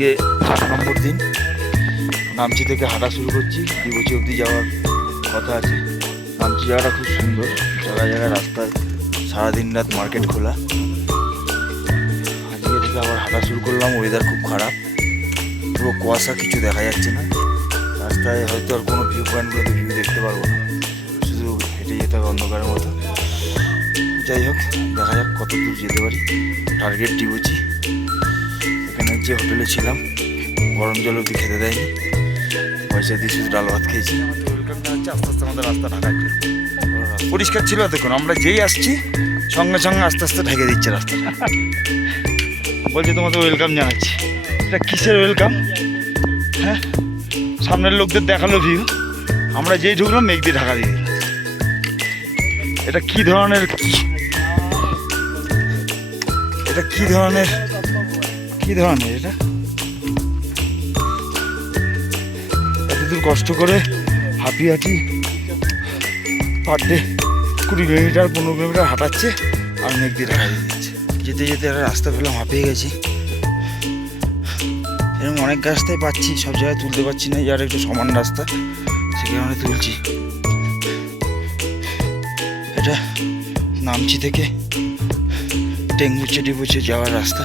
আজকে 4 নম্বর দিন। নামচি থেকে হাঁটা শুরু করছি, ডিবচি অবধি যাওয়ার কথা আছে। নামচি জায়গাটা খুব সুন্দর, জায়গায় জায়গায় রাস্তায় সারাদিন রাত মার্কেট খোলা। আজকে থেকে আবার হাঁটা শুরু করলাম। ওয়েদার খুব খারাপ, পুরো কুয়াশা, কিছু দেখা যাচ্ছে না রাস্তায়। হয়তো আর কোনো ভিউ পয়েন্টগুলোতে ভিউ দেখতে পারবো না, শুধু হেঁটে যেতে হবে অন্ধকারের মতো। যাই হোক, দেখা যাক কত দূর যেতে পারি। টার্গেট ডিবচি। এখানে যে হোটেলে ছিলাম গরম জল অবধি খেতে দেয়নি, পয়সা দিয়ে শুধু ডাল ভাত খেয়েছি। ওয়েলকামটা হচ্ছে আস্তে আস্তে আমাদের রাস্তা ঢাকাচ্ছে। পরিষ্কার ছিল দেখুন, আমরা যেই আসছি সঙ্গে সঙ্গে আস্তে আস্তে ঢেকে দিচ্ছে রাস্তাটা। বলছে তোমাদের ওয়েলকাম জানাচ্ছি। এটা কিসের ওয়েলকাম? হ্যাঁ, সামনের লোকদের দেখালো ভিউ, আমরা যেই ঢুকলাম মেঘ দিয়ে ঢাকা দিয়ে দিল। এটা কি ধরনের, এটা কি ধরনের এটা? এতদূর কষ্ট করে হাঁটি পার ডে 20 কিলোমিটার 15 কিলোমিটার হাঁটাচ্ছে আর মেঘ দিয়ে ঢাকা দিয়ে দিচ্ছে। যেতে যেতে একটা রাস্তা পেলাম, হাঁপিয়ে গেছি। এরকম অনেক রাস্তায় পাচ্ছি, সব জায়গায় তুলতে পারছি না। যার একটু সমান রাস্তা সেখানে তুলছি। এটা নামচি থেকে টেঙ্গুচে ডিবুচে যাওয়ার রাস্তা।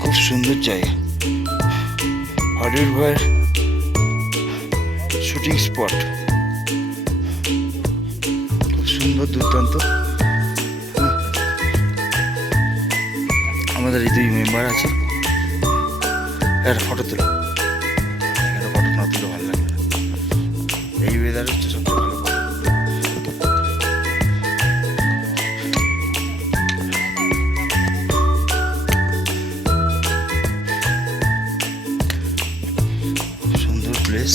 খুব সুন্দর জায়গা, হলিউড ভাইয়ের শুটিং স্পট। খুব সুন্দর, দুর্দান্ত। আমাদের এই 2 মেম্বার আছে। একটা ফটো তুলো, একটা ফটো না তুলে ভালো লাগবে না। এই ওয়েদার হচ্ছে সবচেয়ে ভালো ফটো। সুন্দর প্লেস।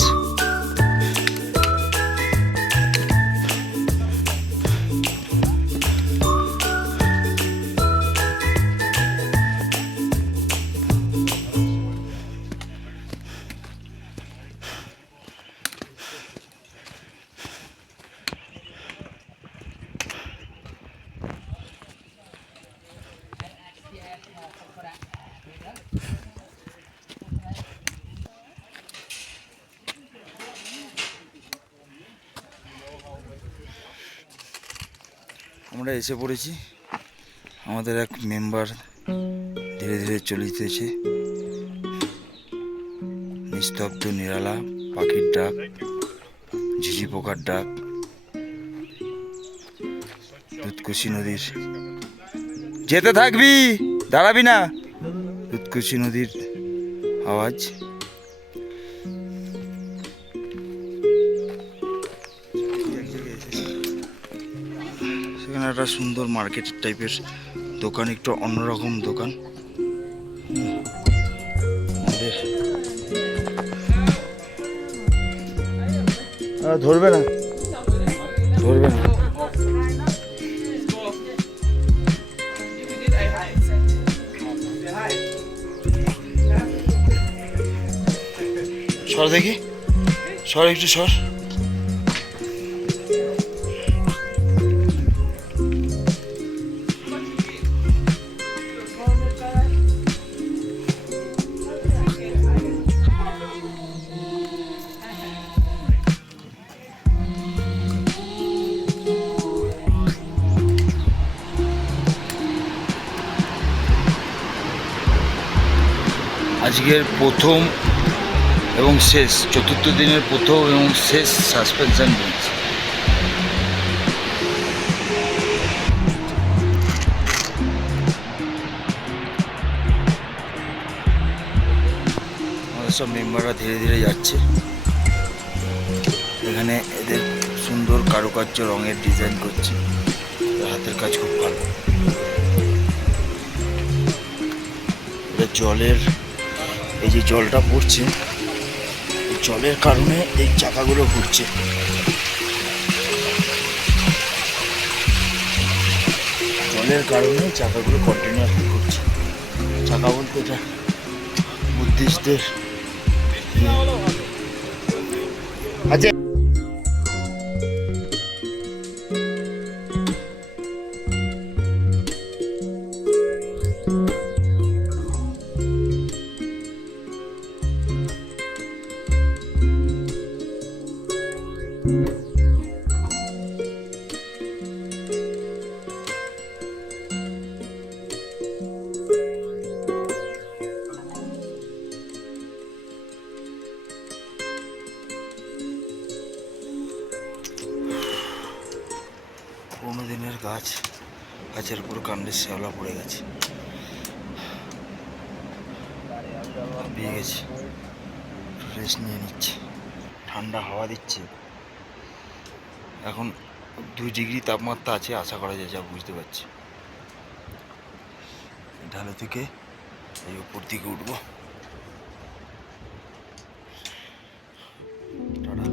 আমরা এসে পড়েছি। আমাদের এক মেম্বার ধীরে ধীরে চলিতেছে। নিস্তব্ধ, নিরালা, পাখির ডাক, ঝিঝি পোকার ডাক, দুধকুশি নদীর, যেতে থাকবি, দাঁড়াবি না, দুধকুশি নদীর আওয়াজ। সেখানে একটা সুন্দর মার্কেট টাইপের দোকান, একটু অন্যরকম দোকান। ধরবে না। সর দেখি, সর একটু সর। আজকের প্রথম এবং শেষ, 4র্থ দিনের প্রথম এবং শেষ সাসপেনশন ব্রিজ। আমাদের সব মেম্বাররা ধীরে ধীরে যাচ্ছে। এখানে এদের সুন্দর কারুকার্য, রঙের ডিজাইন করছে, হাতের কাজ খুব ভালো। এটা জলের, এই যে জলটা পড়ছে, এই জলের কারণে এই চাকাগুলো ঘুরছে। জলের কারণে চাকাগুলো কন্টিনিউয়াসলি ঘুরছে। চাকা বলতে এটা বুদ্ধিস্টদের। আচ্ছা, গাছের পুরো কাণ্ডের শ্যাওলা পড়ে গেছে, হাঁপিয়ে গেছে। রেস্ট নিয়ে নিচ্ছে, ঠান্ডা হাওয়া দিচ্ছে। এখন 2 ডিগ্রি তাপমাত্রা আছে, আশা করা যায়, যা বুঝতে পারছি। ঢালে থেকে এই উপর দিকে উঠবো। টাটা।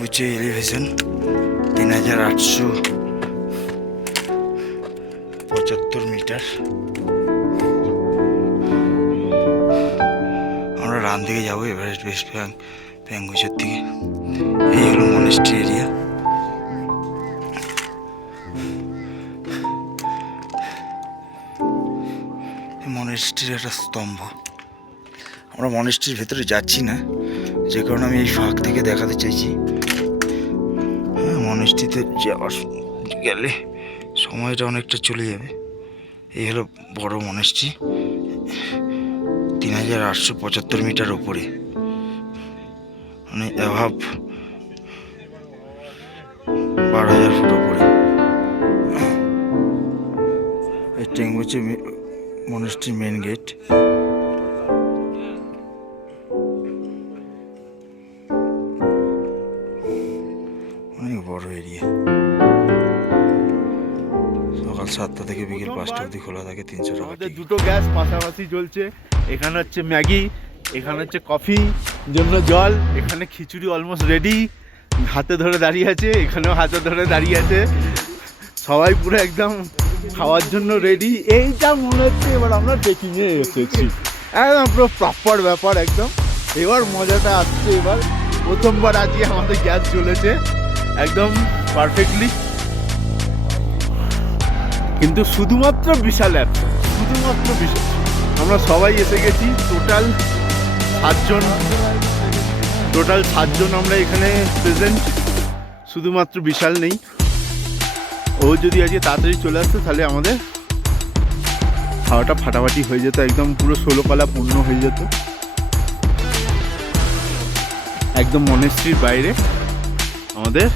হচ্ছে এলিভেশন 3875 মিটার। আমরা রান থেকে যাবো এভারেস্ট বেস প্যাঙ্গুচের দিকে। এই হলো মনেস্ট্রি এরিয়া। মনেস্ট্রির একটা স্তম্ভ। আমরা মনেস্ট্রির ভেতরে যাচ্ছি না, যে কারণে আমি এই ফাঁক থেকে দেখাতে চাইছি। হ্যাঁ, মনেস্ট্রিতে যাওয়ার গেলে সময়টা অনেকটা চলে যাবে। এই হলো বড় মনেস্ট্রি, 3875 মিটার উপরে, মানে অ্যাভাব 12,000 ফুট উপরে। এটা হচ্ছে মনেস্ট্রি মেন গেট। অনেক বড় এরিয়া। সকাল 7টা থেকে বিকেল 5টা অবধি খোলা থাকে, 300 টাকা। আমাদের দুটো গ্যাস পাশাপাশি জ্বলছে। এখানে হচ্ছে ম্যাগি, এখানে হচ্ছে কফি জন্য জল, এখানে খিচুড়ি অলমোস্ট রেডি, হাতে ধরে দাঁড়িয়ে আছে, এখানেও হাতে ধরে দাঁড়িয়ে আছে। সবাই পুরো একদম খাওয়ার জন্য রেডি। এইটা মনে হচ্ছে এবার আমরা ট্রেকিংয়ে এসেছি, একদম পুরো প্রপার ব্যাপার একদম। এবার মজাটা আসছে। এবার প্রথমবার আজকে আমাদের গ্যাস জ্বলেছে একদম পারফেক্টলি। কিন্তু শুধুমাত্র বিশাল শুধুমাত্র বিশাল আমরা সবাই এসে গেছি। টোটাল 7 জন টোটাল 7 জন আমরা এখানে প্রেজেন্ট, শুধুমাত্র বিশাল নেই। ও যদি আজকে তাড়াতাড়ি চলে আসতো তাহলে আমাদের খাওয়াটা ফাটাফাটি হয়ে যেত, একদম পুরো 16 কলা পূর্ণ হয়ে যেত। একদম মনেস্ট্রির বাইরে আমাদের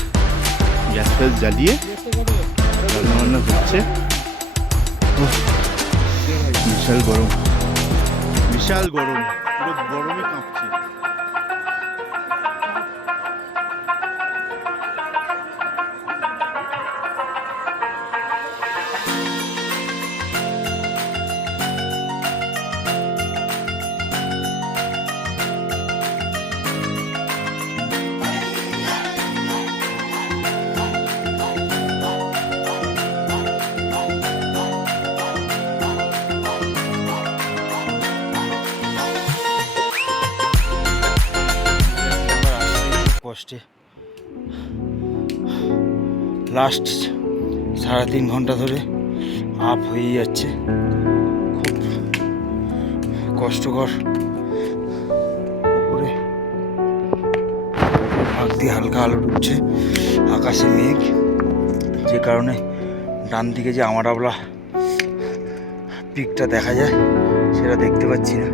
গ্যাস ফ্যাস জ্বালিয়ে রান্নাবান্না হচ্ছে। উফ, বিশাল গরম, বিশাল গরম, পুরো গরমে কাঁপছে। কষ্টে লাস্ট 3.5 ঘন্টা ধরে আপ হয়ে যাচ্ছে, খুব কষ্টকর। উপরে ভাগ দিয়ে হালকা আলো ঢুকছে, আকাশে মেঘ, যে কারণে ডান দিকে যে আমারাবলা পিকটা দেখা যায় সেটা দেখতে পাচ্ছি না।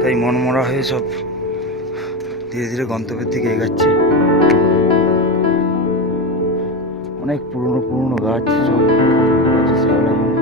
তাই মনমরা হয়ে সব ধীরে ধীরে গন্তব্যের দিকে এগাচ্ছে। অনেক পুরনো পুরনো গাছ, সব গাছের শ্যাওলা জন্য